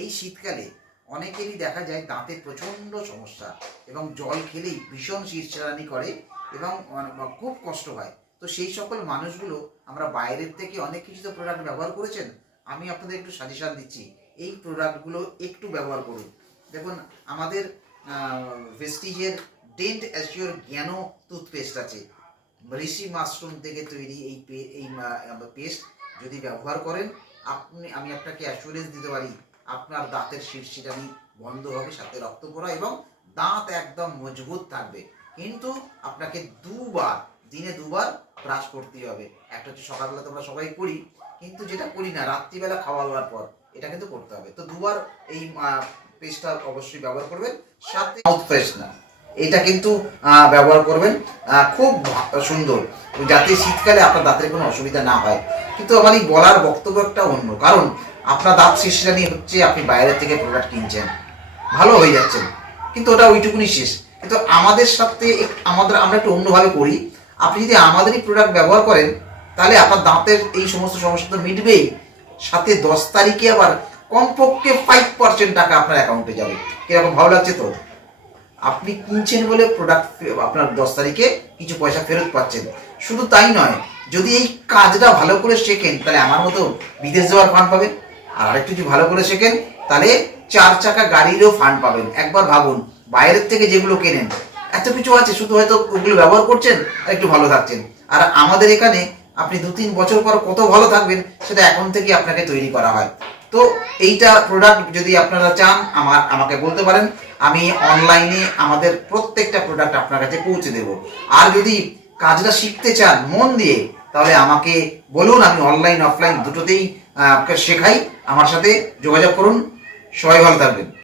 এই শীতকালে অনেকেরই দেখা যায় দাঁতে প্রচণ্ড সমস্যা এবং জল খেলেই ভীষণ শিরশিরানি করে এবং খুব কষ্ট হয়। তো সেই সকল মানুষগুলো আমরা বাইরের থেকে অনেক কিছু তো প্রোডাক্ট ব্যবহার করেছেন, আমি আপনাদের একটু সাজেশান দিচ্ছি, এই প্রোডাক্টগুলো একটু ব্যবহার করুন। দেখুন, আমাদের ভেস্টিজের ডেন্ট অ্যাসিওর জ্ঞানো টুথপেস্ট আছে, ঋষি মাশরুম থেকে তৈরি এই পেস্ট যদি ব্যবহার করেন আমি আপনাকে অ্যাসুরেন্স দিতে পারি আপনার দাঁতের শিরশিরানি বন্ধ হবে, সাথে রক্ত পড়া এবং দাঁত একদম মজবুত থাকবে। কিন্তু আপনাকে দিনে দুবার ব্রাশ করতেই হবে। একটা হচ্ছে সকালবেলা তোমরা সবাই করি, কিন্তু যেটা করি না রাত্রিবেলা খাওয়া দাওয়ার পর, এটা কিন্তু করতে হবে। তো দুবার এই পেস্টটা অবশ্যই ব্যবহার করবেন। সাথে মাউথ ফ্রেশনার এটা কিন্তু ব্যবহার করবেন, খুব সুন্দর, যাতে শীতকালে আপনার দাঁতের কোনো অসুবিধা না হয়। কিন্তু আমার এই বলার বক্তব্য একটা অন্য, কারণ আপনার দাঁত শিরশিরানি হচ্ছে, আপনি বাইরের থেকে প্রোডাক্ট কিনছেন, ভালো হয়ে যাচ্ছেন, কিন্তু ওটা ওইটুকুনি শেষ। কিন্তু আমাদের সাথে আমরা একটু অন্যভাবে করি। আপনি যদি আমাদেরই প্রোডাক্ট ব্যবহার করেন তাহলে আপনার দাঁতের এই সমস্ত সমস্যা তো মিটবেই, সাথে 10 তারিখে আবার কমপক্ষে 5% টাকা আপনার অ্যাকাউন্টে যাবে। কিরকম ভালো লাগছে তো? আপনি কিনছেন বলে প্রোডাক্ট আপনার 10 তারিখে কিছু পয়সা ফেরত পাচ্ছেন। শুধু তাই নয়, যদি এই কাজটা ভালো করে শেখেন তাহলে আমার মতো বিদেশ যাওয়ার ফান্ড পাবেন, আর আরেকটু যদি ভালো করে শেখেন তাহলে 4 চাকা গাড়িরও ফান্ড পাবেন। একবার ভাবুন, বাইরের থেকে যেগুলো কেনেন এত কিছু আছে, শুধু হয়তো ওগুলো ব্যবহার করছেন আর একটু ভালো থাকছেন। আর আমাদের এখানে আপনি 2-3 বছর পর কত ভালো থাকবেন সেটা এখন থেকে আপনাকে তৈরি করা হয়। তো এইটা প্রোডাক্ট যদি আপনারা চান আমাকে বলতে পারেন, আমি অনলাইনে আমাদের প্রত্যেকটা প্রোডাক্ট আপনার কাছে পৌঁছে দেব। আর যদি কাজটা শিখতে চান মন দিয়ে, তাহলে আমাকে বলুন, আমি অনলাইন অফলাইন দুটোতেই শেখাই। আমার সাথে যোগাযোগ করুন। সবাই ভালো থাকবেন।